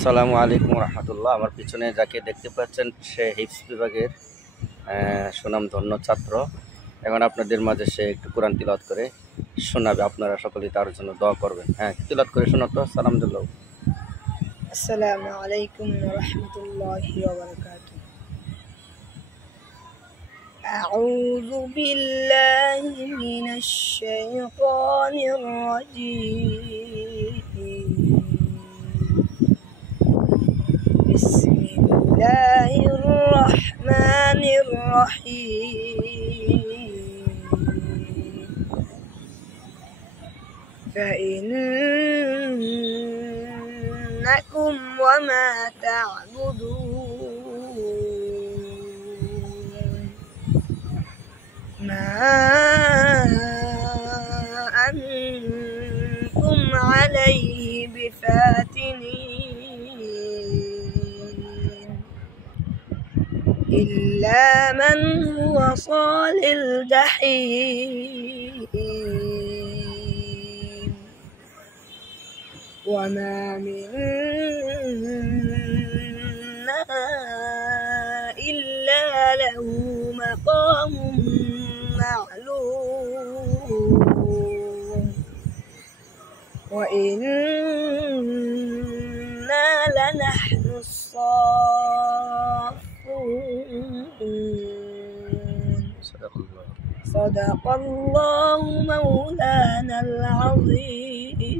আসসালামু আলাইকুম রহমতুল্লাহ। আমার পিছনে যাকে দেখতে পাচ্ছেন সে হিফজ বিভাগের সুনামধন্য ছাত্র। এখন আপনাদের মাঝে সে একটু কোরআন তিলাওয়াত করে শোনাবে। আপনারা সকলেই তার জন্য দোয়া করবেন। তিলাওয়াত করে শোনাতো। সালাম দিল্লাহ। আসসালামু আলাইকুম রহমতুল্লাহি ওয়া বারাকাতুহু। আউযু বিল্লাহি মিনাশ শাইতানির রাজীম। বিসমিল্লাহির রহমানির রহিম। فإنكم وما تعبدون ما أنتم عليه بفاتنين إلا من هو صال الجحيم وما منا إلا له مقام معلوم وإنا لنحن الصافون. صدق الله مولانا العظيم.